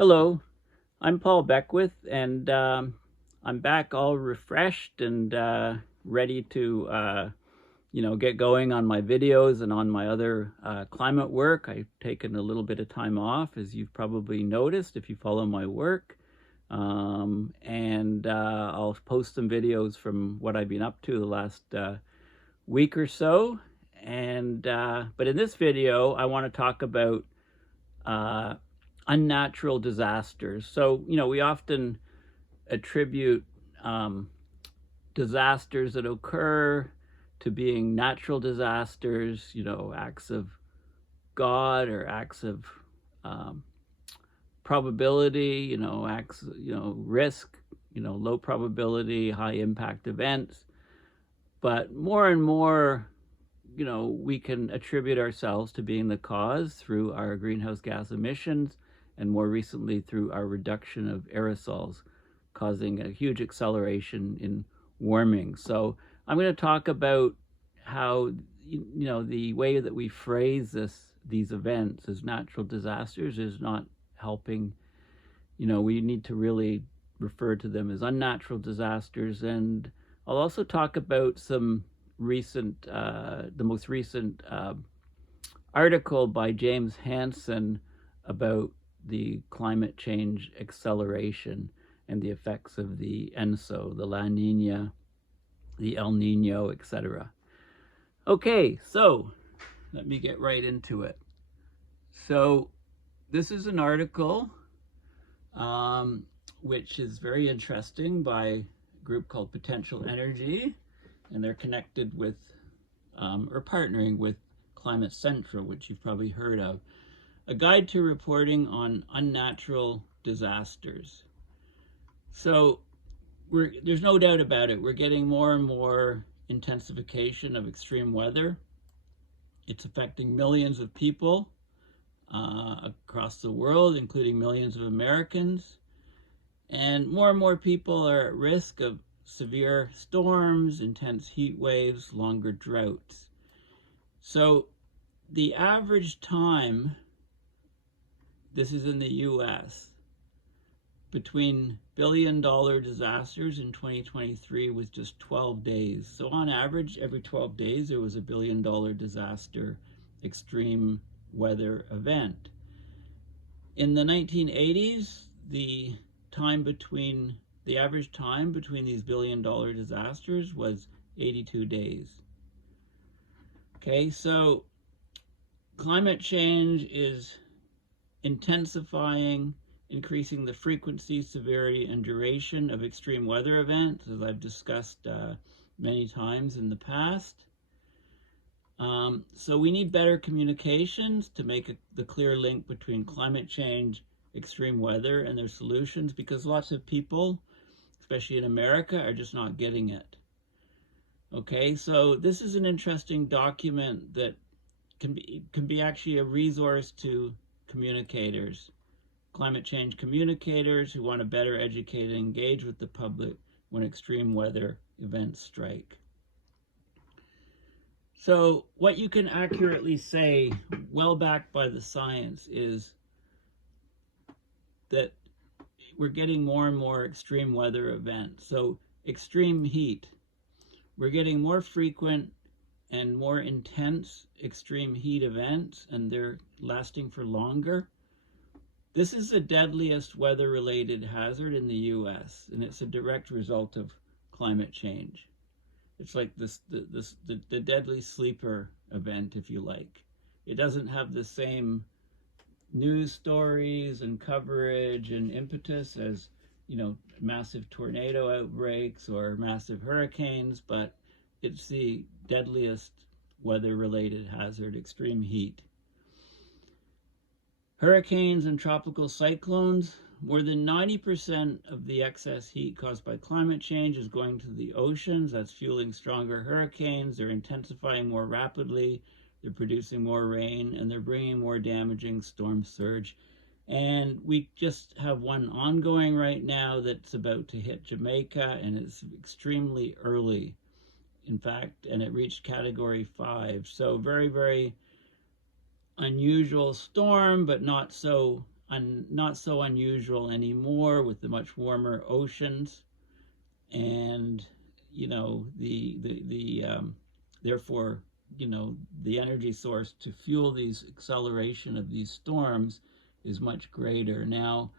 Hello, I'm Paul Beckwith, and I'm back all refreshed and ready to, get going on my videos and on my other climate work. I've taken a little bit of time off, as you've probably noticed if you follow my work. And I'll post some videos from what I've been up to the last week or so. And but in this video, I want to talk about uh, unnatural disasters. So, we often attribute disasters that occur to being natural disasters, acts of God or acts of um, probability, acts, risk, low probability, high impact events. But more and more, we can attribute ourselves to being the cause through our greenhouse gas emissions and more recently through our reduction of aerosols, causing a huge acceleration in warming. So I'm going to talk about how, the way that we phrase these events as natural disasters is not helping. We need to really refer to them as unnatural disasters. And I'll also talk about some the most recent article by James Hansen about the climate change acceleration and the effects of the ENSO, the La Nina, the El Nino, etc. Okay, so let me get right into it. So this is an article which is very interesting by a group called Potential Energy, and they're connected with or partnering with Climate Central, which you've probably heard of. A guide to reporting on unnatural disasters. So there's no doubt about it. We're getting more and more intensification of extreme weather. It's affecting millions of people across the world, including millions of Americans. And more people are at risk of severe storms, intense heat waves, longer droughts. So the average time, this is in the US, between billion-dollar disasters in 2023 was just 12 days. So on average, every 12 days, there was a billion-dollar disaster, extreme weather event. In the 1980s, the average time between these billion-dollar disasters was 82 days. Okay, so climate change is intensifying, increasing the frequency, severity, and duration of extreme weather events, as I've discussed many times in the past. So we need better communications to make the clear link between climate change, extreme weather, and their solutions, because lots of people, especially in America, are just not getting it. Okay, so this is an interesting document that can be actually a resource to communicators, climate change communicators who want to better educate and engage with the public when extreme weather events strike. So what you can accurately say, well backed by the science, is that we're getting more and more extreme weather events. So extreme heat, we're getting more frequent and more intense extreme heat events, and they're lasting for longer. This is the deadliest weather-related hazard in the US, and it's a direct result of climate change. It's like the deadly sleeper event, if you like. It doesn't have the same news stories and coverage and impetus as, massive tornado outbreaks or massive hurricanes, but it's the deadliest weather-related hazard, extreme heat. Hurricanes and tropical cyclones, more than 90% of the excess heat caused by climate change is going to the oceans. That's fueling stronger hurricanes. They're intensifying more rapidly. They're producing more rain, and they're bringing more damaging storm surge. And we just have one ongoing right now that's about to hit Jamaica, and it's extremely early, in fact, and it reached category 5. So very, very unusual storm, but not so not so unusual anymore with the much warmer oceans, and therefore the energy source to fuel these acceleration of these storms is much greater. Now,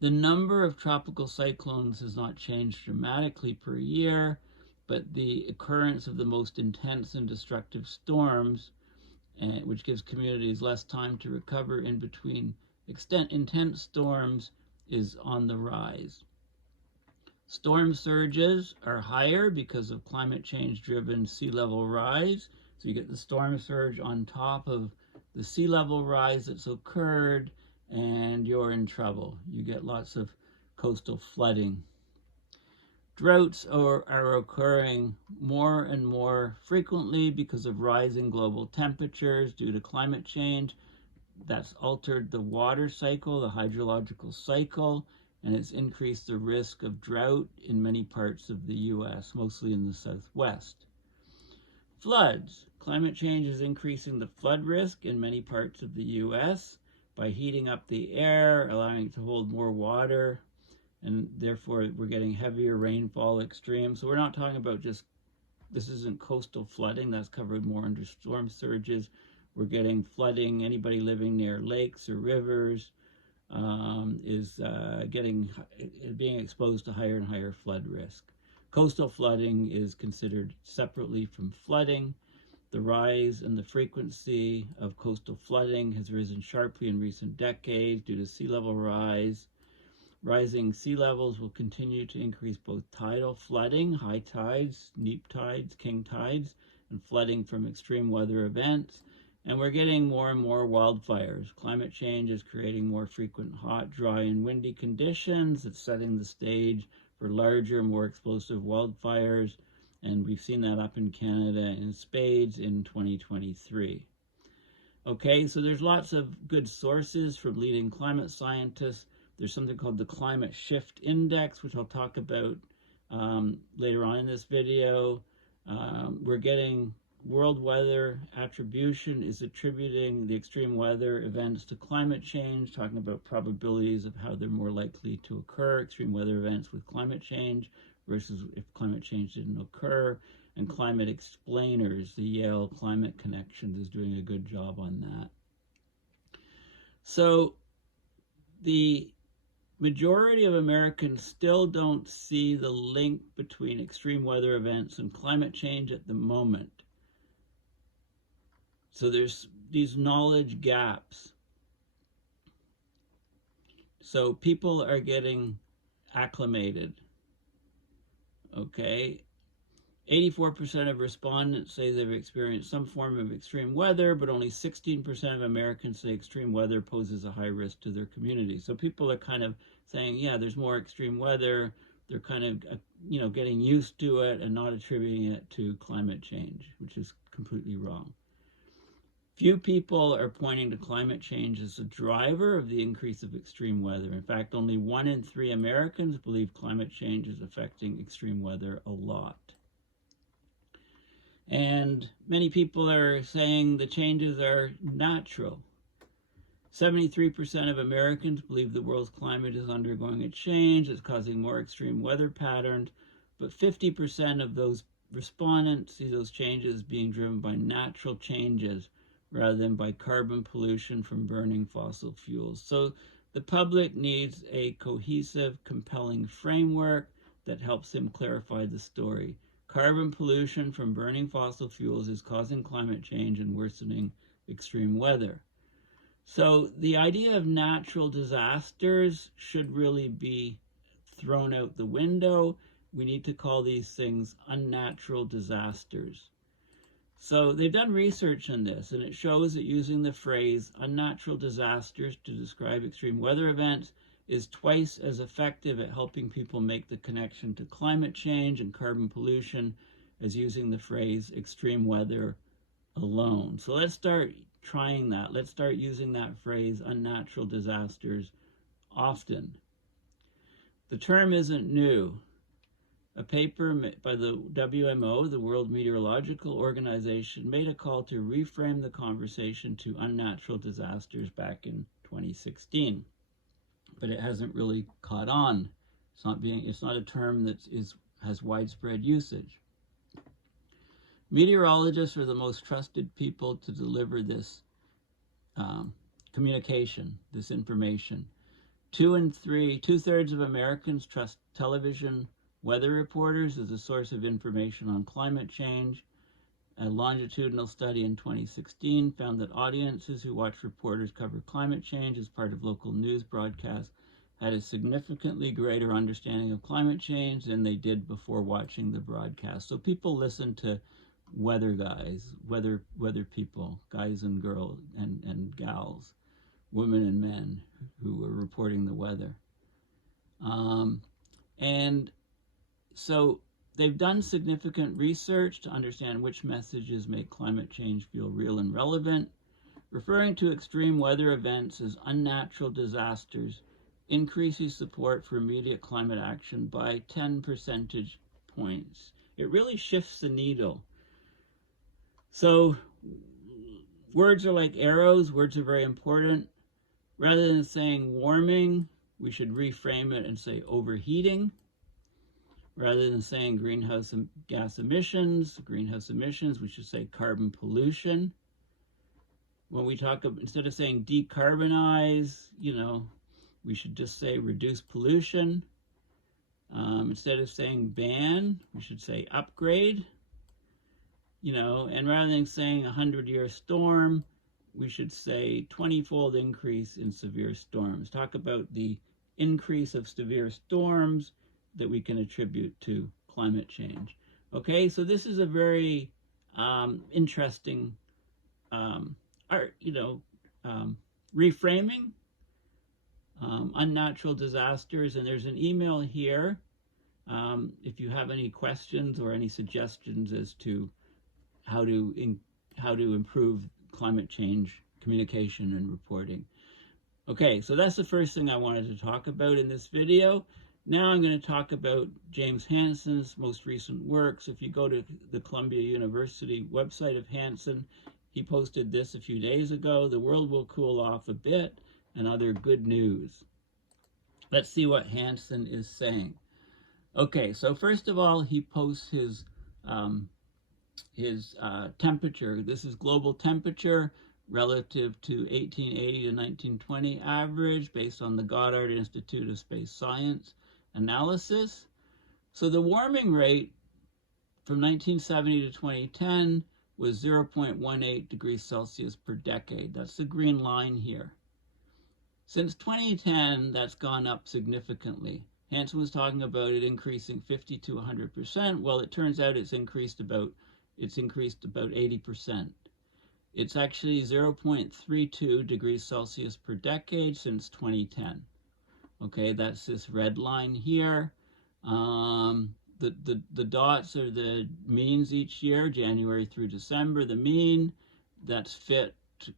the number of tropical cyclones has not changed dramatically per year, but the occurrence of the most intense and destructive storms, which gives communities less time to recover in between intense storms, is on the rise. Storm surges are higher because of climate change driven sea level rise. So you get the storm surge on top of the sea level rise that's occurred, and you're in trouble. You get lots of coastal flooding. Droughts are occurring more and more frequently because of rising global temperatures due to climate change. That's altered the water cycle, the hydrological cycle, and it's increased the risk of drought in many parts of the US, mostly in the Southwest. Floods. Climate change is increasing the flood risk in many parts of the US by heating up the air, allowing it to hold more water, and therefore we're getting heavier rainfall extremes. So we're not talking about this isn't coastal flooding, that's covered more under storm surges. We're getting flooding. Anybody living near lakes or rivers is being exposed to higher and higher flood risk. Coastal flooding is considered separately from flooding. The rise and the frequency of coastal flooding has risen sharply in recent decades due to sea level rise. Rising sea levels will continue to increase both tidal flooding, high tides, neap tides, king tides, and flooding from extreme weather events. And we're getting more and more wildfires. Climate change is creating more frequent hot, dry, and windy conditions. It's setting the stage for larger, more explosive wildfires. And we've seen that up in Canada in spades in 2023. Okay, so there's lots of good sources from leading climate scientists. There's something called the Climate Shift Index, which I'll talk about later on in this video. We're getting World Weather Attribution is attributing the extreme weather events to climate change, talking about probabilities of how they're more likely to occur, extreme weather events with climate change versus if climate change didn't occur. And Climate Explainers, the Yale Climate Connections, is doing a good job on that. So the majority of Americans still don't see the link between extreme weather events and climate change at the moment. So there's these knowledge gaps. So people are getting acclimated. Okay. 84% of respondents say they've experienced some form of extreme weather, but only 16% of Americans say extreme weather poses a high risk to their community. So people are kind of saying, yeah, there's more extreme weather. They're kind of, getting used to it and not attributing it to climate change, which is completely wrong. Few people are pointing to climate change as a driver of the increase of extreme weather. In fact, only 1 in 3 Americans believe climate change is affecting extreme weather a lot. And many people are saying the changes are natural. 73% of Americans believe the world's climate is undergoing a change that's causing more extreme weather patterns, but 50% of those respondents see those changes being driven by natural changes rather than by carbon pollution from burning fossil fuels. So the public needs a cohesive, compelling framework that helps them clarify the story. Carbon pollution from burning fossil fuels is causing climate change and worsening extreme weather. So the idea of natural disasters should really be thrown out the window. We need to call these things unnatural disasters. So they've done research on this, and it shows that using the phrase unnatural disasters to describe extreme weather events is twice as effective at helping people make the connection to climate change and carbon pollution as using the phrase extreme weather alone. So let's start trying that. Let's start using that phrase unnatural disasters often. The term isn't new. A paper by the WMO, the World Meteorological Organization, made a call to reframe the conversation to unnatural disasters back in 2016. but it hasn't really caught on. It's not a term that has widespread usage. Meteorologists are the most trusted people to deliver this communication, this information. Two-thirds of Americans trust television weather reporters as a source of information on climate change. A longitudinal study in 2016 found that audiences who watch reporters cover climate change as part of local news broadcasts had a significantly greater understanding of climate change than they did before watching the broadcast. So people listen to weather guys, weather people, guys and girls and gals, women and men who are reporting the weather. And so they've done significant research to understand which messages make climate change feel real and relevant. Referring to extreme weather events as unnatural disasters increases support for immediate climate action by 10 percentage points. It really shifts the needle. So words are like arrows. Words are very important. Rather than saying warming, we should reframe it and say overheating. Rather than saying greenhouse gas emissions, we should say carbon pollution. When we talk, instead of saying decarbonize, we should just say reduce pollution. Instead of saying ban, we should say upgrade. And rather than saying 100-year storm, we should say 20-fold increase in severe storms. Talk about the increase of severe storms that we can attribute to climate change. Okay, so this is a very interesting reframing, unnatural disasters, and there's an email here if you have any questions or any suggestions as to how to improve climate change communication and reporting. Okay, so that's the first thing I wanted to talk about in this video. Now I'm going to talk about James Hansen's most recent works. If you go to the Columbia University website of Hansen, he posted this a few days ago. The world will cool off a bit, and other good news. Let's see what Hansen is saying. Okay, so first of all, he posts his temperature. This is global temperature relative to 1880 to 1920 average based on the Goddard Institute of Space Science analysis. So the warming rate from 1970 to 2010 was 0.18 degrees Celsius per decade. That's the green line here. Since 2010, that's gone up significantly. Hansen was talking about it increasing 50 to 100%. Well, it turns out it's increased about 80%. It's actually 0.32 degrees Celsius per decade since 2010. Okay, that's this red line here. The dots are the means each year, January through December. The mean, that's fit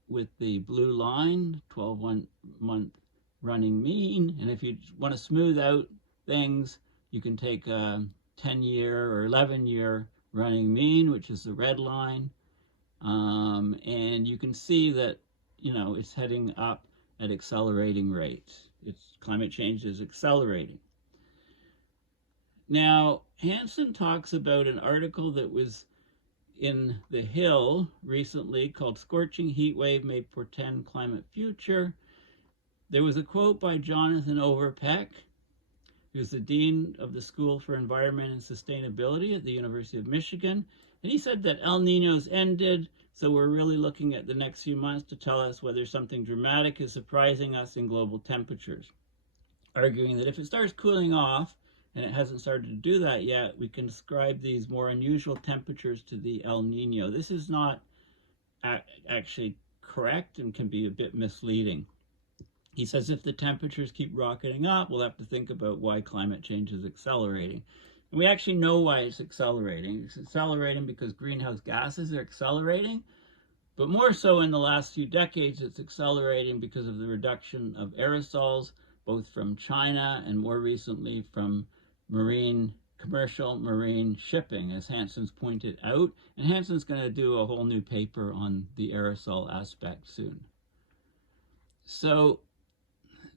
with the blue line, 12-month running mean. And if you want to smooth out things, you can take a 10-year or 11-year running mean, which is the red line. And you can see that, it's heading up at accelerating rates. Climate change is accelerating. Now, Hansen talks about an article that was in The Hill recently called Scorching Heat Wave May Portend Climate Future. There was a quote by Jonathan Overpeck, who's the Dean of the School for Environment and Sustainability at the University of Michigan. And he said that El Nino's ended, so we're really looking at the next few months to tell us whether something dramatic is surprising us in global temperatures, arguing that if it starts cooling off, and it hasn't started to do that yet, we can ascribe these more unusual temperatures to the El Nino. This is not actually correct and can be a bit misleading. He says if the temperatures keep rocketing up, we'll have to think about why climate change is accelerating. And we actually know why it's accelerating. It's accelerating because greenhouse gases are accelerating, but more so in the last few decades, it's accelerating because of the reduction of aerosols, both from China and more recently from commercial marine shipping, as Hansen's pointed out. And Hansen's going to do a whole new paper on the aerosol aspect soon. So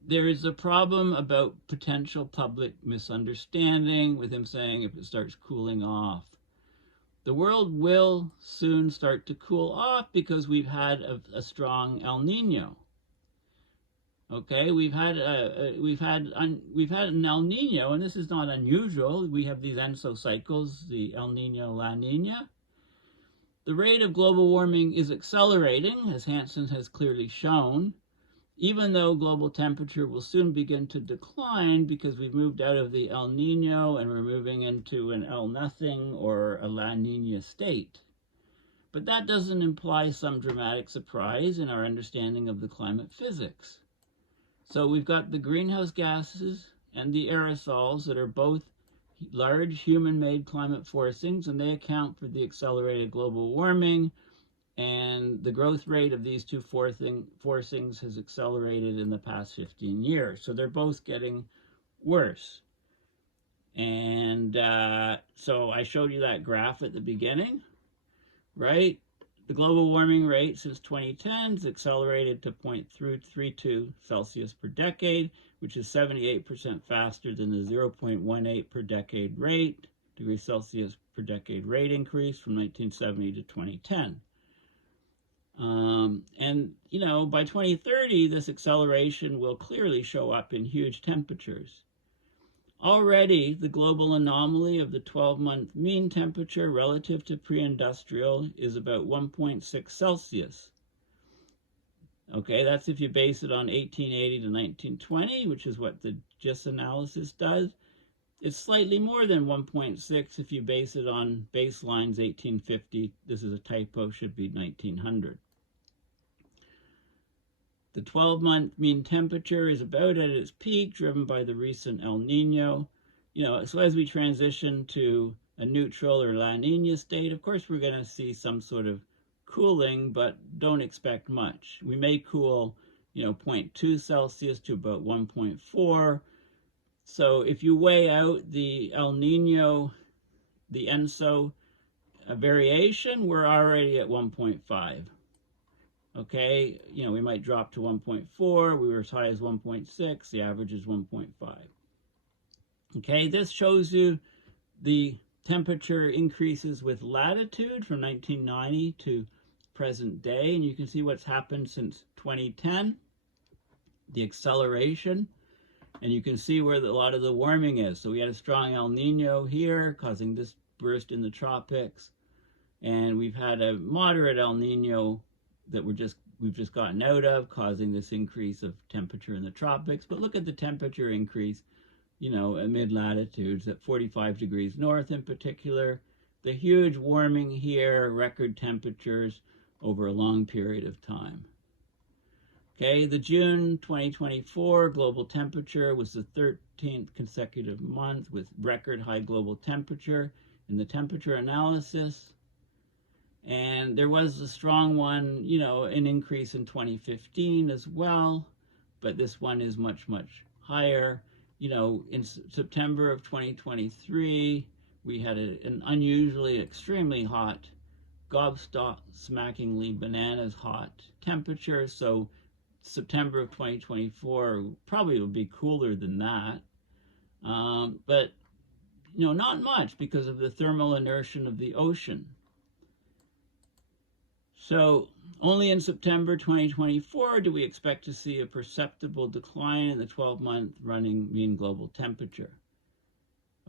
there is a problem about potential public misunderstanding with him saying if it starts cooling off. The world will soon start to cool off because we've had a strong El Nino. Okay, we've had an El Nino, and this is not unusual. We have these ENSO cycles, the El Nino, La Nina. The rate of global warming is accelerating, as Hansen has clearly shown, even though global temperature will soon begin to decline because we've moved out of the El Nino and we're moving into an El Nothing or a La Nina state. But that doesn't imply some dramatic surprise in our understanding of the climate physics. So we've got the greenhouse gases and the aerosols that are both large human-made climate forcings, and they account for the accelerated global warming, and the growth rate of these two forcings has accelerated in the past 15 years. So they're both getting worse. And so I showed you that graph at the beginning, right? The global warming rate since 2010 has accelerated to 0.32 Celsius per decade, which is 78% faster than the 0.18 per decade rate, degrees Celsius per decade rate increase from 1970 to 2010. And, you know, by 2030, this acceleration will clearly show up in huge temperatures. Already, the global anomaly of the 12-month mean temperature relative to pre-industrial is about 1.6 Celsius. Okay, that's if you base it on 1880 to 1920, which is what the GIS analysis does. It's slightly more than 1.6 if you base it on baselines 1850. This is a typo, should be 1900. The 12-month mean temperature is about at its peak, driven by the recent El Nino. You know, so as we transition to a neutral or La Nina state, of course, we're going to see some sort of cooling, but don't expect much. We may cool, you know, 0.2 Celsius to about 1.4. So if you weigh out the El Nino, the ENSO variation, we're already at 1.5. Okay, you know, we might drop to 1.4. We were as high as 1.6. The average is 1.5. Okay, this shows you the temperature increases with latitude from 1990 to present day, and you can see what's happened since 2010, the acceleration, and you can see where a lot of the warming is. So we had a strong El Nino here causing this burst in the tropics, and we've had a moderate El Nino that we've just gotten out of, causing this increase of temperature in the tropics. But look at the temperature increase, you know, at mid-latitudes at 45 degrees north in particular. The huge warming here, record temperatures over a long period of time. Okay, the June 2024 global temperature was the 13th consecutive month with record high global temperature in the temperature analysis. And there was a strong one, you know, an increase in 2015 as well, but this one is much, much higher. You know, in September of 2023, we had an unusually extremely hot, gobsmackingly bananas hot temperature. So September of 2024 probably will be cooler than that. But, you know, not much because of the thermal inertia of the ocean. So only in September 2024 do we expect to see a perceptible decline in the 12-month running mean global temperature.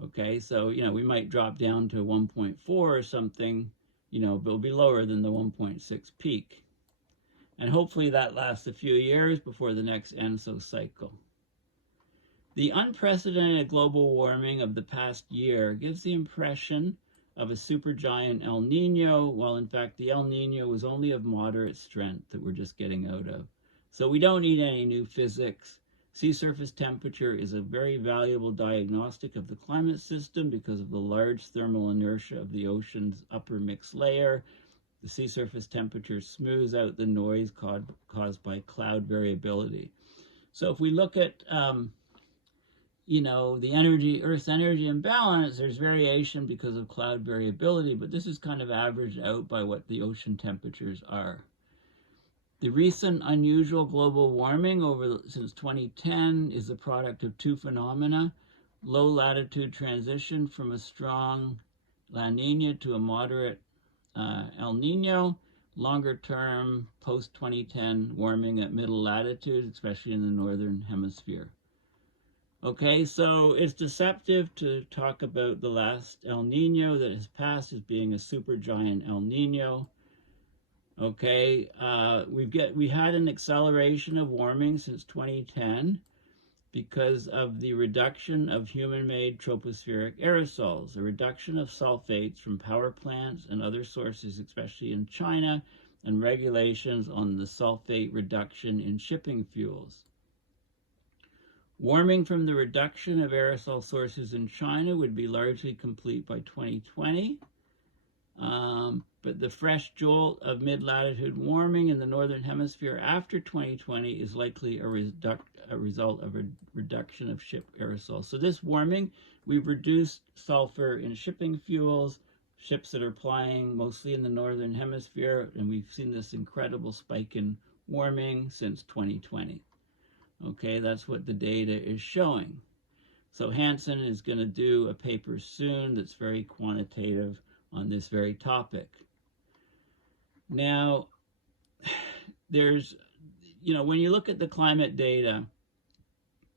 Okay, so, you know, we might drop down to 1.4 or something, you know, but it'll be lower than the 1.6 peak. And hopefully that lasts a few years before the next ENSO cycle. The unprecedented global warming of the past year gives the impression of a supergiant El Nino, while in fact the El Nino was only of moderate strength that we're just getting out of. So we don't need any new physics. Sea surface temperature is a very valuable diagnostic of the climate system because of the large thermal inertia of the ocean's upper mixed layer. The sea surface temperature smooths out the noise caused by cloud variability. So if we look at you know, the Earth's energy imbalance, there's variation because of cloud variability, but this is kind of averaged out by what the ocean temperatures are. The recent unusual global warming since 2010 is the product of two phenomena: low latitude transition from a strong La Nina to a moderate El Nino, longer term post 2010 warming at middle latitude, especially in the northern hemisphere. Okay, so it's deceptive to talk about the last El Nino that has passed as being a supergiant El Nino. Okay, we had an acceleration of warming since 2010 because of the reduction of human-made tropospheric aerosols, a reduction of sulfates from power plants and other sources, especially in China, and regulations on the sulfate reduction in shipping fuels. Warming from the reduction of aerosol sources in China would be largely complete by 2020. But the fresh jolt of mid-latitude warming in the northern hemisphere after 2020 is likely a result of a reduction of ship aerosols. So this warming, we've reduced sulfur in shipping fuels, ships that are plying mostly in the northern hemisphere, and we've seen this incredible spike in warming since 2020. Okay, that's what the data is showing. So Hansen is going to do a paper soon that's very quantitative on this very topic. Now, there's, when you look at the climate data,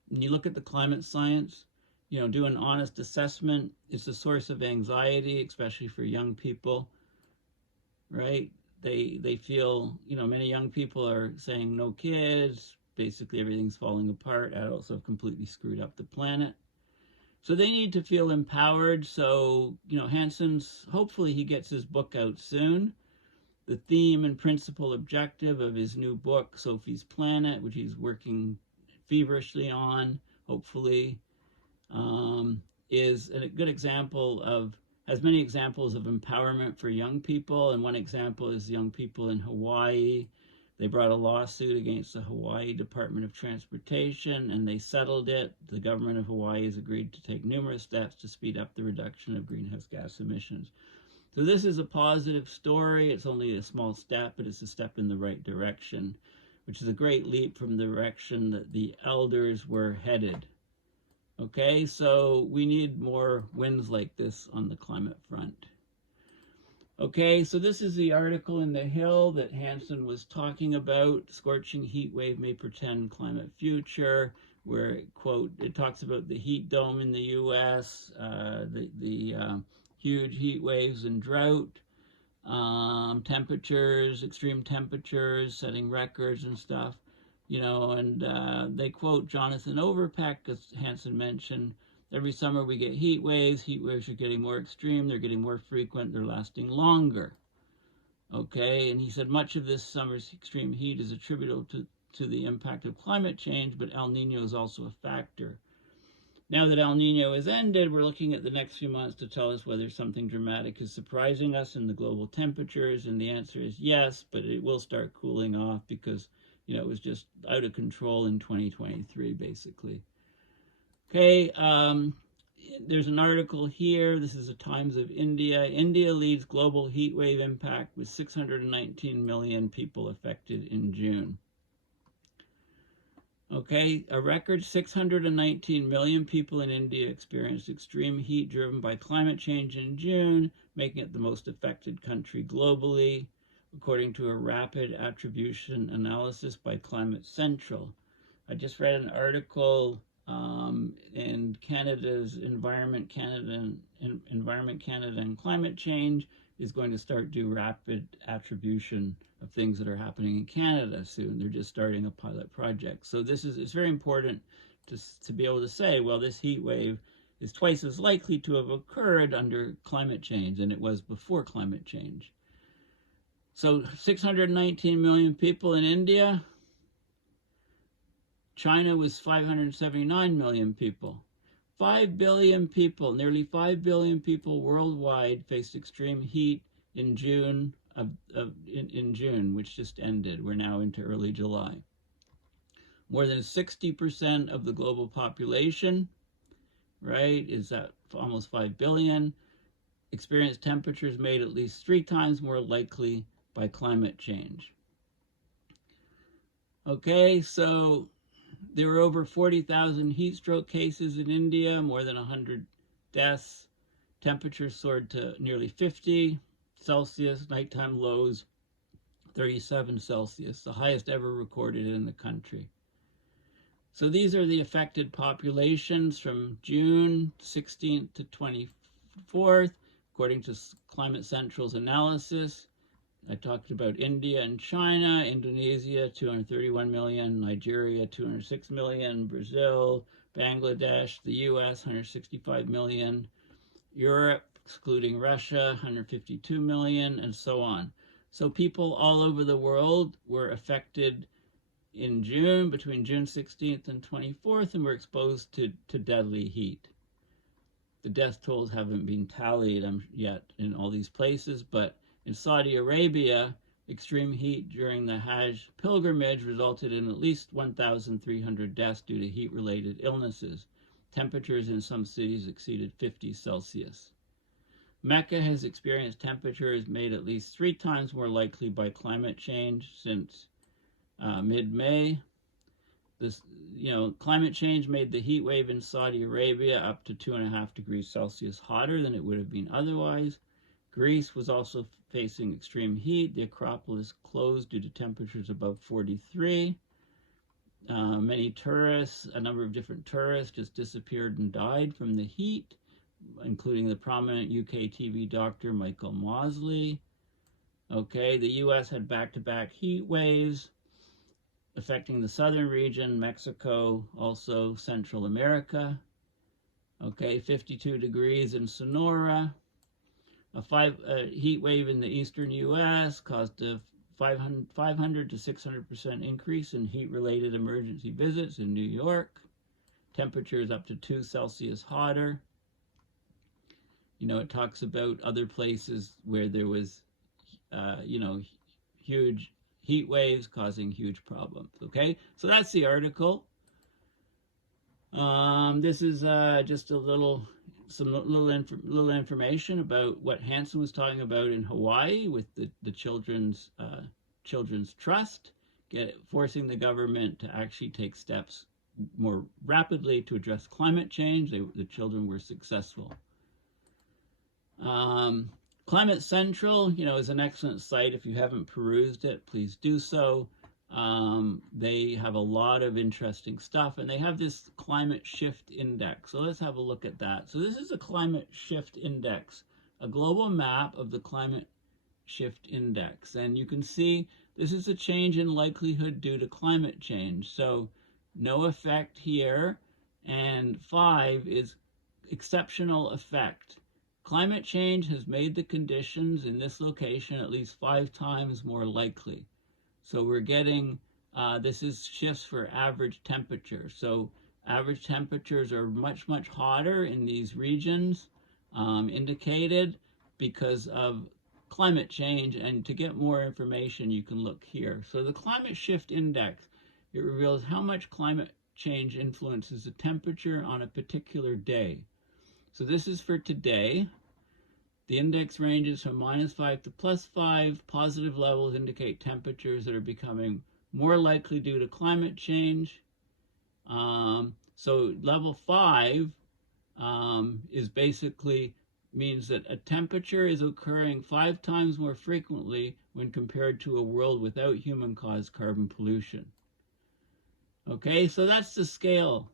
when you look at the climate science, do an honest assessment. It's a source of anxiety, especially for young people, right? They feel, many young people are saying no kids, basically everything's falling apart. Adults have completely screwed up the planet. So they need to feel empowered. So, Hansen's, hopefully he gets his book out soon. The theme and principal objective of his new book, Sophie's Planet, which he's working feverishly on, hopefully, is a good example has many examples of empowerment for young people. And one example is young people in Hawaii. They brought a lawsuit against the Hawaii Department of Transportation, and they settled it. The government of Hawaii has agreed to take numerous steps to speed up the reduction of greenhouse gas emissions. So this is a positive story. It's only a small step, but it's a step in the right direction, which is a great leap from the direction that the elders were headed. Okay, so we need more wins like this on the climate front. Okay, so this is the article in The Hill that Hansen was talking about. Scorching heat wave may portend climate future, where, quote, it talks about the heat dome in the U.S., the huge heat waves and drought, temperatures, extreme temperatures, setting records and stuff, and they quote Jonathan Overpeck, as Hansen mentioned. Every summer we get heat waves. Heat waves are getting more extreme. They're getting more frequent. They're lasting longer. Okay, and he said much of this summer's extreme heat is attributable to the impact of climate change, but El Nino is also a factor. Now that El Nino has ended, we're looking at the next few months to tell us whether something dramatic is surprising us in the global temperatures, and the answer is yes, but it will start cooling off because, it was just out of control in 2023, basically. Okay, there's an article here. This is the Times of India. India leads global heat wave impact with 619 million people affected in June. Okay, a record 619 million people in India experienced extreme heat driven by climate change in June, making it the most affected country globally, according to a rapid attribution analysis by Climate Central. I just read an article in Canada's Environment Canada and Climate Change is going to start do rapid attribution of things that are happening in Canada soon. They're just starting a pilot project. So it's very important to be able to say, well, this heat wave is twice as likely to have occurred under climate change than it was before climate change. So 619 million people in India. China was 579 million people. 5 billion people, nearly 5 billion people worldwide faced extreme heat in June, which just ended. We're now into early July. More than 60% of the global population, right, is at almost 5 billion, experienced temperatures made at least 3 times more likely by climate change. Okay, so there were over 40,000 heat stroke cases in India, more than 100 deaths. Temperatures soared to nearly 50 Celsius, nighttime lows 37 Celsius, the highest ever recorded in the country. So these are the affected populations from June 16th to 24th, according to Climate Central's analysis. I talked about India and China, Indonesia, 231 million, Nigeria, 206 million, Brazil, Bangladesh, the US, 165 million, Europe, excluding Russia, 152 million, and so on. So people all over the world were affected in June, between June 16th and 24th, and were exposed to deadly heat. The death tolls haven't been tallied yet in all these places, but in Saudi Arabia, extreme heat during the Hajj pilgrimage resulted in at least 1,300 deaths due to heat-related illnesses. Temperatures in some cities exceeded 50 Celsius. Mecca has experienced temperatures made at least 3 times more likely by climate change since mid-May. Climate change made the heat wave in Saudi Arabia up to 2.5 degrees Celsius hotter than it would have been otherwise. Greece was also facing extreme heat. The Acropolis closed due to temperatures above 43. Many tourists, a number of different tourists, just disappeared and died from the heat, including the prominent UK TV doctor Michael Mosley. Okay, the US had back-to-back heat waves affecting the southern region, Mexico, also Central America. Okay, 52 degrees in Sonora. A heat wave in the eastern US caused a 500 to 600% increase in heat-related emergency visits in New York. Temperatures up to 2 Celsius hotter. It talks about other places where there was, huge heat waves causing huge problems. Okay, so that's the article. This is just some little information about what Hansen was talking about in Hawaii with the Children's Trust, forcing the government to actually take steps more rapidly to address climate change. The children were successful. Climate Central, is an excellent site. If you haven't perused it, please do so. They have a lot of interesting stuff, and they have this climate shift index. So let's have a look at that. So this is a climate shift index, a global map of the climate shift index. And you can see this is a change in likelihood due to climate change. So no effect here, and 5 is exceptional effect. Climate change has made the conditions in this location at least 5 times more likely. So we're getting, this is shifts for average temperature. So average temperatures are much, much hotter in these regions, indicated because of climate change. And to get more information, you can look here. So the climate shift index, it reveals how much climate change influences the temperature on a particular day. So this is for today. The index ranges from -5 to +5. Positive levels indicate temperatures that are becoming more likely due to climate change. So level 5 is basically means that a temperature is occurring 5 times more frequently when compared to a world without human-caused carbon pollution. Okay, so that's the scale.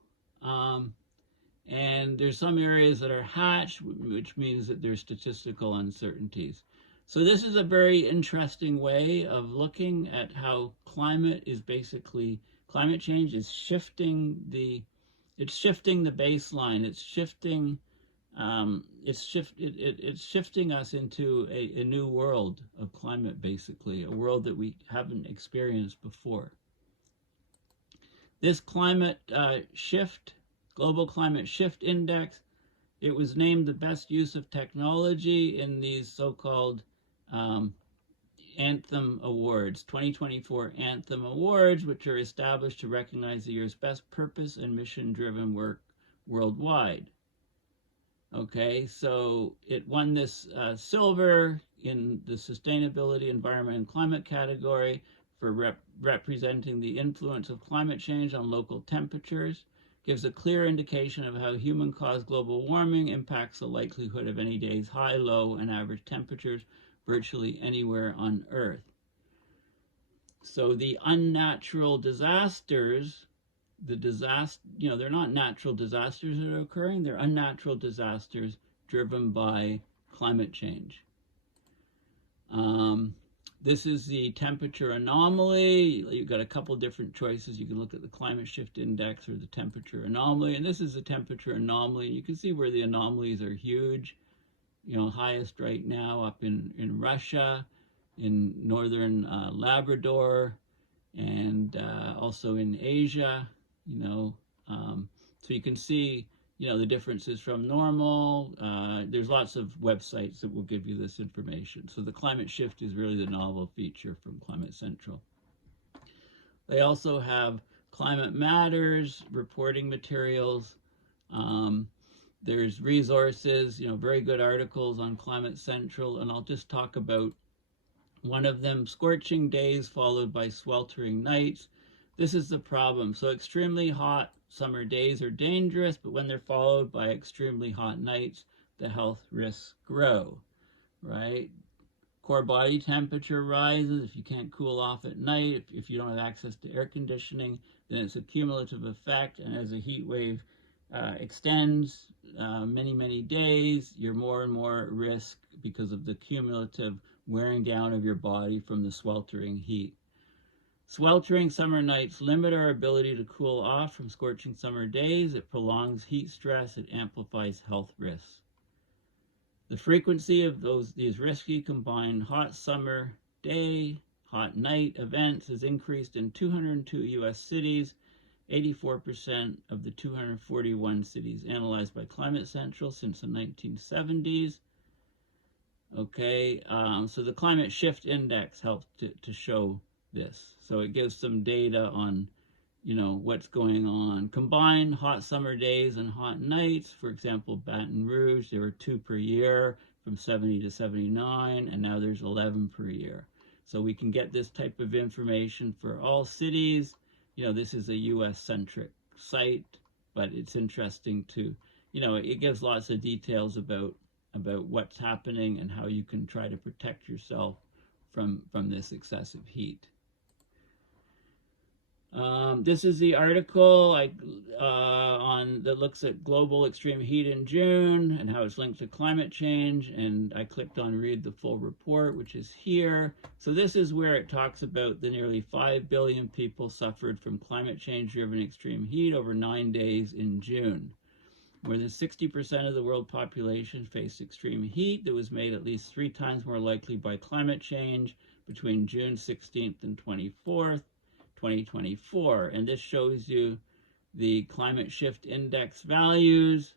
And there's some areas that are hatched, which means that there's statistical uncertainties. So this is a very interesting way of looking at how climate change is shifting the baseline. It's shifting us into a new world of climate, basically, a world that we haven't experienced before. This climate Global Climate Shift Index, it was named the best use of technology in these so-called Anthem Awards, 2024 Anthem Awards, which are established to recognize the year's best purpose and mission-driven work worldwide. Okay, so it won this silver in the Sustainability, Environment, and Climate category for representing the influence of climate change on local temperatures, gives a clear indication of how human-caused global warming impacts the likelihood of any day's high, low, and average temperatures virtually anywhere on Earth. So the unnatural disasters, they're not natural disasters that are occurring, they're unnatural disasters driven by climate change. This is the temperature anomaly. You've got a couple different choices. You can look at the climate shift index or the temperature anomaly, and this is the temperature anomaly. You can see where the anomalies are huge. Highest right now up in Russia, in northern Labrador, and also in Asia. So you can see the differences from normal. There's lots of websites that will give you this information. So the climate shift is really the novel feature from Climate Central. They also have Climate Matters reporting materials. There's resources, very good articles on Climate Central, and I'll just talk about one of them: scorching days followed by sweltering nights. This is the problem. So extremely hot summer days are dangerous, but when they're followed by extremely hot nights, the health risks grow, right? Core body temperature rises if you can't cool off at night. If you don't have access to air conditioning, then it's a cumulative effect, and as a heat wave extends many days, you're more and more at risk because of the cumulative wearing down of your body from the sweltering heat. Sweltering summer nights limit our ability to cool off from scorching summer days. It prolongs heat stress. It amplifies health risks. The frequency of these risky combined hot summer day, hot night events has increased in 202 U.S. cities, 84% of the 241 cities analyzed by Climate Central since the 1970s. Okay, so the Climate Shift Index helps to show this. So it gives some data on, what's going on. Combined hot summer days and hot nights, for example, Baton Rouge, there were 2 per year from 70 to 79, and now there's 11 per year. So we can get this type of information for all cities. This is a US-centric site, but it's interesting to, it gives lots of details about what's happening and how you can try to protect yourself from this excessive heat. This is the article that looks at global extreme heat in June and how it's linked to climate change, and I clicked on read the full report, which is here. So this is where it talks about the nearly 5 billion people suffered from climate change driven extreme heat over 9 days in June. More than 60% of the world population faced extreme heat that was made at least 3 times more likely by climate change between June 16th and 24th. 2024, and this shows you the climate shift index values,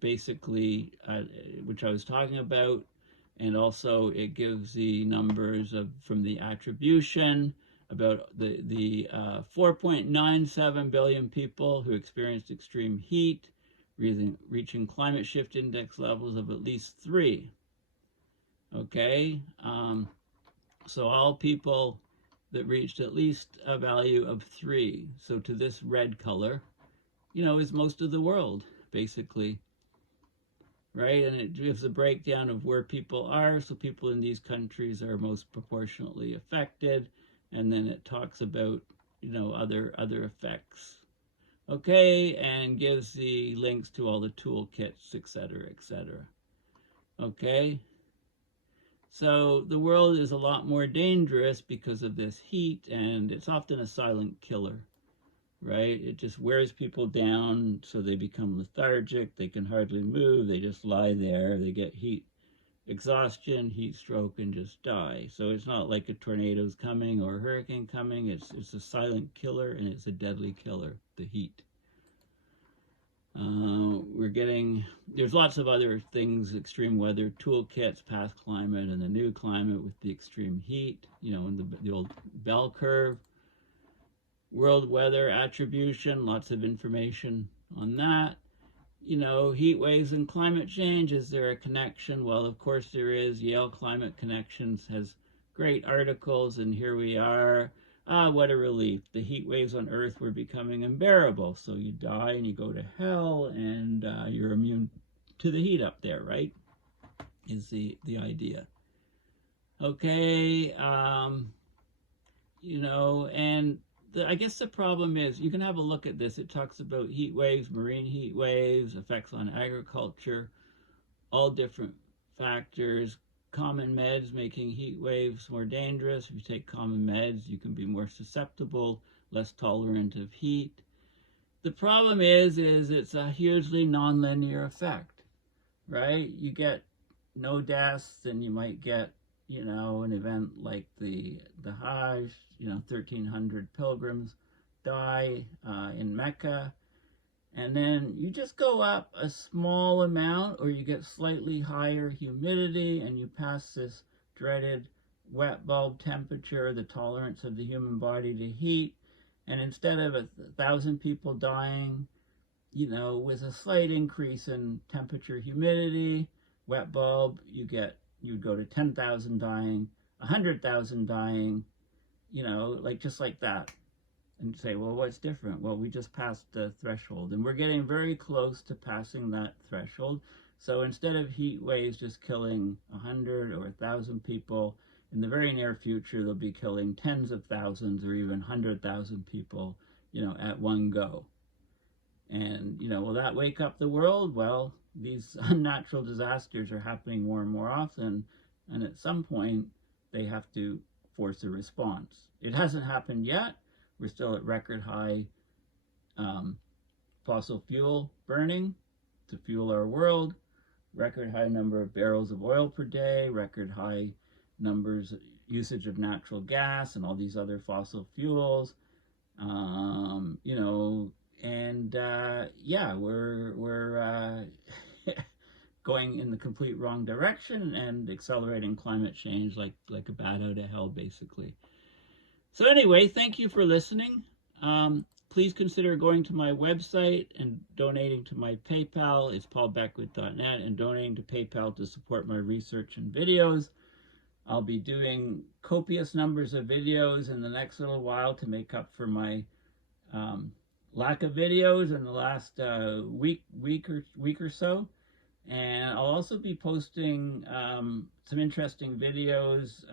basically, which I was talking about, and also it gives the numbers from the attribution about the 4.97 billion people who experienced extreme heat, reaching climate shift index levels of at least 3. Okay, so all people that reached at least a value of 3. So to this red color, is most of the world, basically, right? And it gives a breakdown of where people are. So people in these countries are most proportionately affected. And then it talks about, other effects. Okay, and gives the links to all the toolkits, etc., etc. Okay. So the world is a lot more dangerous because of this heat, and it's often a silent killer, right? It just wears people down so they become lethargic, they can hardly move, they just lie there, they get heat exhaustion, heat stroke, and just die. So it's not like a tornado's coming or a hurricane coming, it's a silent killer, and it's a deadly killer, the heat. There's lots of other things, extreme weather toolkits, past climate, and the new climate with the extreme heat, and the old bell curve. World weather attribution, lots of information on that. Heat waves and climate change, is there a connection? Well, of course there is. Yale Climate Connections has great articles, and here we are. What a relief. The heat waves on Earth were becoming unbearable. So you die and you go to hell, and you're immune to the heat up there, right? Is the idea. Okay, you know, and I guess the problem is, you can have a look at this. It talks about heat waves, marine heat waves, effects on agriculture, all different factors. Common meds making heat waves more dangerous. If you take common meds, you can be more susceptible, less tolerant of heat. The problem is it's a hugely nonlinear effect, right? You get no deaths, and you might get, you know, an event like the Hajj, you know, 1,300 pilgrims die in Mecca, and then you just go up a small amount, or you get slightly higher humidity, and you pass this dreaded wet bulb temperature, the tolerance of the human body to heat, and instead of 1,000 people dying, you know, with a slight increase in temperature, humidity, wet bulb, you'd go to 10,000 dying, 100,000 dying, you know, like just like that. And say, well, what's different? Well, we just passed the threshold, and we're getting very close to passing that threshold. So instead of heat waves just killing 100 or 1,000 people, in the very near future, they'll be killing tens of thousands or even 100,000 people, you know, at one go. And, you know, will that wake up the world? Well, these unnatural disasters are happening more and more often, and at some point, they have to force a response. It hasn't happened yet. We're still at record high fossil fuel burning to fuel our world, record high number of barrels of oil per day, record high numbers usage of natural gas and all these other fossil fuels, you know, and yeah, we're going in the complete wrong direction and accelerating climate change like a bat out of hell, basically. So anyway, thank you for listening. Please consider going to my website and donating to my PayPal. It's paulbeckwith.net, and donating to PayPal to support my research and videos. I'll be doing copious numbers of videos in the next little while to make up for my lack of videos in the last week or so. And I'll also be posting some interesting videos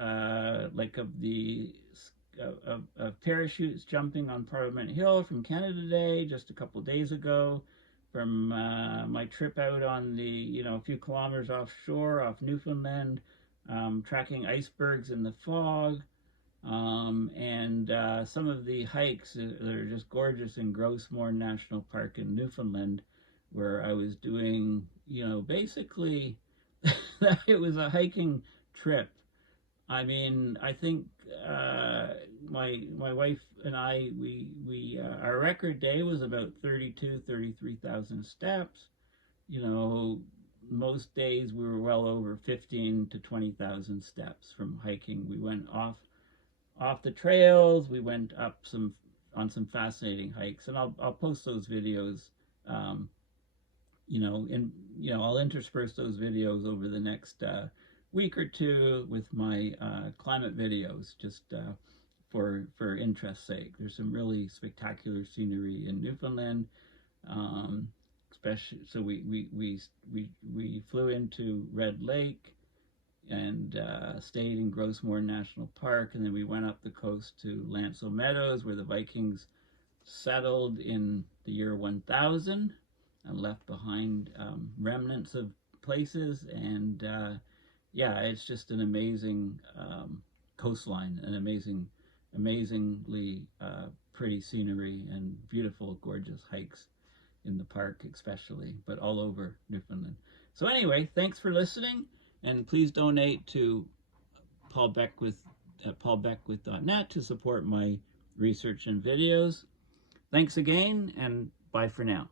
like of the of parachutes jumping on Parliament Hill from Canada Day just a couple days ago, from my trip out on the, you know, a few kilometers offshore off Newfoundland, tracking icebergs in the fog, and some of the hikes that are just gorgeous in Grossmoor National Park in Newfoundland, where I was doing, you know, basically it was a hiking trip. I mean, I think my wife and I, we our record day was about 33,000 steps. You know, most days we were well over 15 to 20,000 steps from hiking. We went off the trails. We went up on some fascinating hikes, and I'll post those videos. You know, I'll intersperse those videos over the next week or two with my climate videos, just for interest's sake. There's some really spectacular scenery in Newfoundland, especially. So we flew into Red Lake and stayed in Grossmoor National Park, and then we went up the coast to Lanceau Meadows, where the Vikings settled in the year 1000 and left behind remnants of places. And yeah, it's just an amazing coastline, an amazingly pretty scenery, and beautiful, gorgeous hikes in the park especially, but all over Newfoundland. So anyway, thanks for listening, and please donate to Paul Beckwith at paulbeckwith.net to support my research and videos. Thanks again, and bye for now.